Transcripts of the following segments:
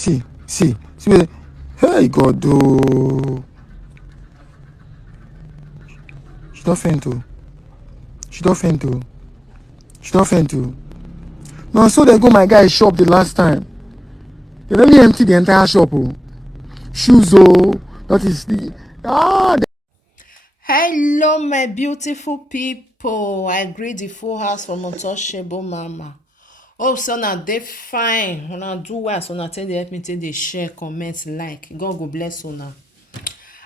See. Hey, God, oh. She don't faint, oh. She don't faint, oh. No, so they go my guy's shop the last time. They let me empty the entire shop, oh. Shoes, oh. That is the... Hello, my beautiful people. I greet the full house from untouchable mama. Oh, so now they fine. When I do well, so now tell they help me take the share, comment, like. God go bless you now.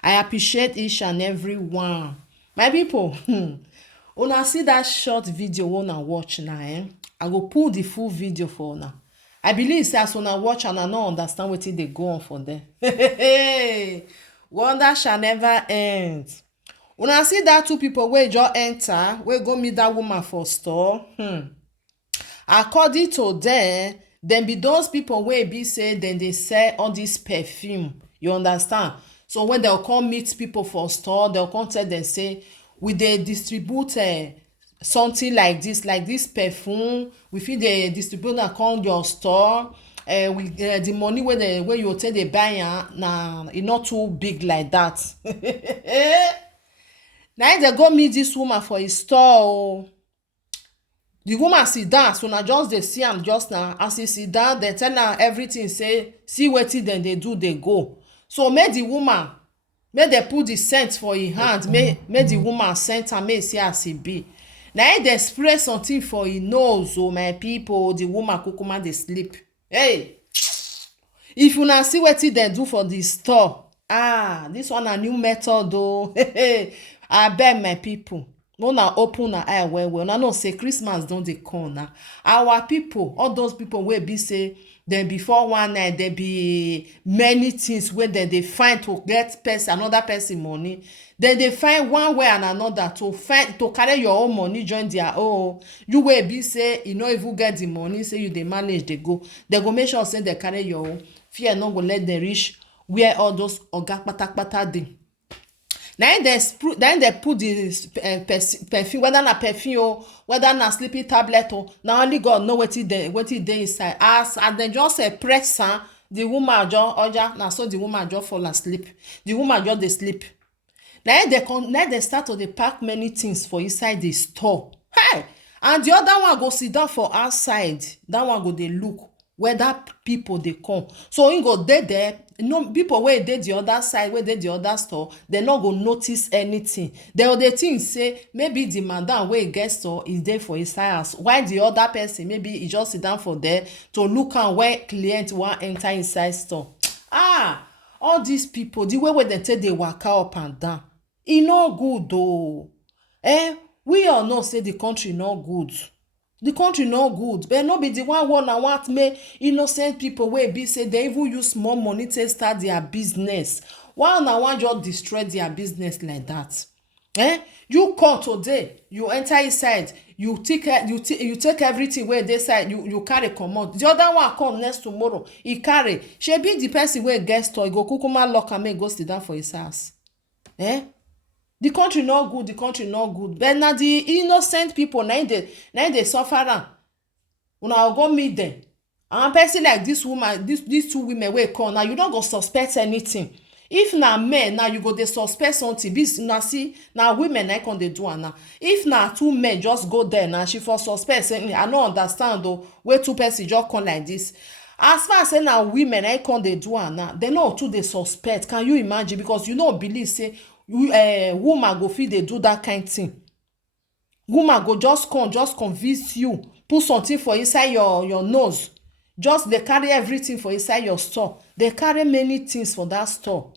I appreciate each and every one. My people, una see that short video una watch now, eh? I go pull the full video for una. I believe say as una watch and I no understand wetin dey go on for there. Wonder shall never end. Una see that two people wey just enter, wey go meet that woman for store. According to dem be those people wey be say dem dey sell all this perfume. You understand? So when dem come meet people for store, dem come tell dem say we dey distribute something like this perfume. We fit dey distribute am come your store. The money wey you take dey buy am na e no too big like that. Na im dey go meet this woman for his store o. The woman sit down, so na just dey see am just now. As e sit down, dem tell am everything, say see wetin dem dey do dey go. So make the woman, make dem put the scent for im hand, make the woman scent am, make e see as e be. Na im dey spray something for im nose o, my people. The woman kukuma dey sleep. Hey, if una see wetin dem do for the store, this one na new method o. Abeg, my people, una open una eye well well. Una know say Christmas don dey come now. Our people, all those people wey be say dem before one night, there be many things wey dem dey find to get another person money. Dem dey find one way and another to carry your own money join their own. You wey be say you no even get the money, say you dey manage dey go, dem go make sure say dem carry your own. Fear no go let dem reach where all those oga kpatakpata dey. Na im dey put the perfume, whether na perfume o, whether na sleeping tablet o, na only God know wetin dey inside. As dem just press am, the woman just oja, na so the woman just fall asleep. The woman just dey sleep. Na im dey start to dey pack many things for inside the store. Hey! And the other one go sit down for outside. That one go dey look whether people dey come. So im go dey there. People wey dey the other side, wey dey the other store, dem no go notice anything. Dem go dey think say maybe the madam wey get store is dey for inside house, while the other person maybe e just sit down for there to look am when client wan enter inside store. All these people, the way wey dem take dey waka up and down, e no good o. We all know say the country no good. The country no good, but no be the one I want make innocent people wey be say they even use small money to start their business. Why una wan just destroy their business like that? You come today, you enter inside, you take everything wey dey side, you carry comot. The other one come next tomorrow, e carry. Shebi the person wey get store, e go kukuma lock am, make go sit down for his house. The country no good, but na the innocent people na im dey suffer am. Una go meet dem. And person like this woman, these two women wey come now, you no go suspect anything. If na men now, you go dey suspect something. Una see, na women na come dey do am now. If na two men just go there now, she for suspect say I no understand o, wey two person just come like this. As far as say na women na come dey do am now, dem no too dey suspect. Can you imagine? Because you no believe say woman go fit dey do that kind thing. Woman go just come, just convince you, put something for inside your nose, just dey carry everything for inside your store. Dey carry many things for that store.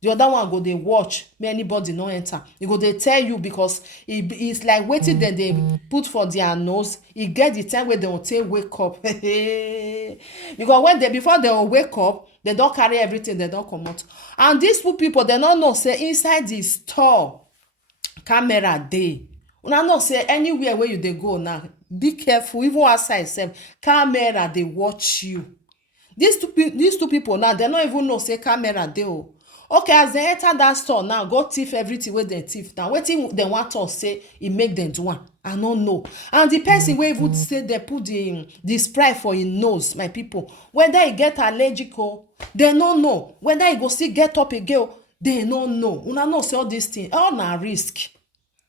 The other one go dey watch make anybody no enter. E go dey tell you, because it's like wetin dem dey put for their nose. E get the time wey dem go take wake up. Because before dem wake up, dem don carry everything, dem don comot. And these people dem no know say inside the store camera dey. Una know say anywhere wey you dey go now, be careful. Even outside sef, camera dey watch you. These two people now, dem no even know say camera dey o. Okay, as dem enter that store now, go thief everything wey dem thief. Now wetin dem want us say e make dem do am? I no know. And the person wey even say they put the spray for him nose, my people, whether he get allergic o, they no know. Whether he go still get up again o, they no know. Una know say all this thing, all na risk.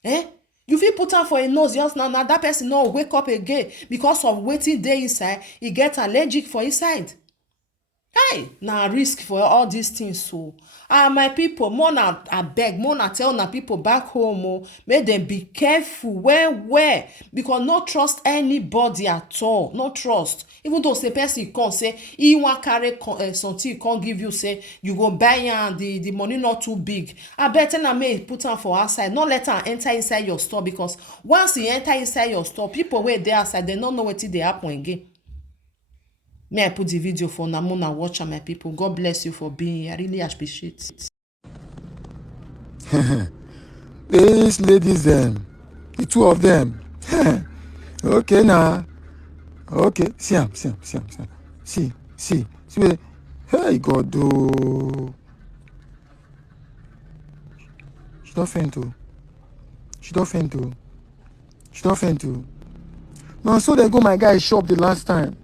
Eh? You fit put am for him nose just now, that person no wake up again because of wetin dey inside, he get allergic for inside. Hey, na risk for all these things so. My people, more na abeg, more na tell na people back home o, make dem be careful well because no trust anybody at all, no trust. Even though say person come say he wan carry something come give you, say you go buy am, the money not too big, abeg tell am make e put am for outside, no let am enter inside your store, because once e enter inside your store, people wey dey outside dem no know wetin dey happen again. May I put the video for Namona watch and my people. God bless you for being here. I really appreciate it. These ladies, the two of them. Okay, now. Okay, see. Hey, God, do. She don't faint too. No, so they go my guy's shop the last time.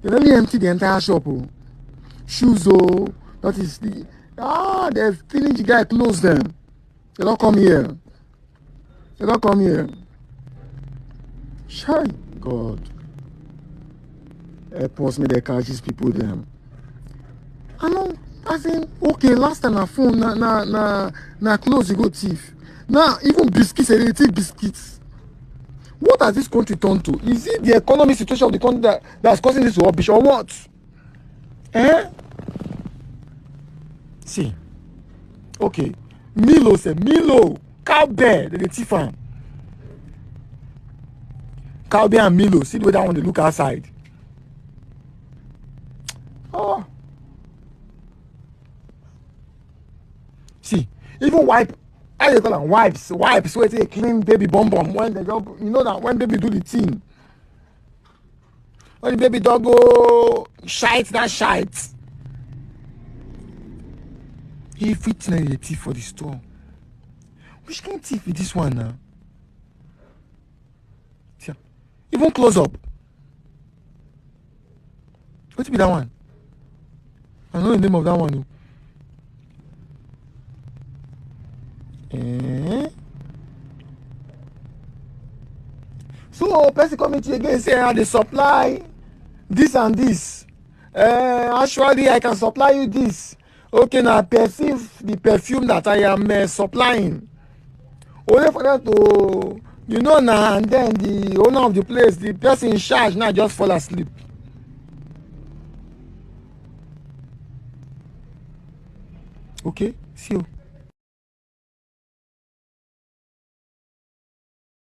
They really empty the entire shop. Oh. Shoes, that is the they finish the guy close them. They don't come here. Shy God. Help us, may they catch these people them. I know, I think okay, last time I phone na close you go thief. Now even biscuits, they take biscuits. What has this country turned to? Is it the economic situation of the country that's causing this rubbish or what? See. Okay. Milo. Cowbell, the thief farm. Cowbell and Milo. See the way that one they look outside. Oh. See, even wipe. How you call them? Wipes where they clean baby bum when they go, you know that when baby do the thing. When the baby dog go shite. He fits a thief for the store. Which kind of thief is this one now? See, even close up. What be that one? I know the name of that one. So person coming to you again say they supply this and this. Actually I can supply you this. Okay, now perceive the perfume that I am supplying. Only for them to, you know, now and then the owner of the place, the person in charge now just fall asleep. Okay, see you.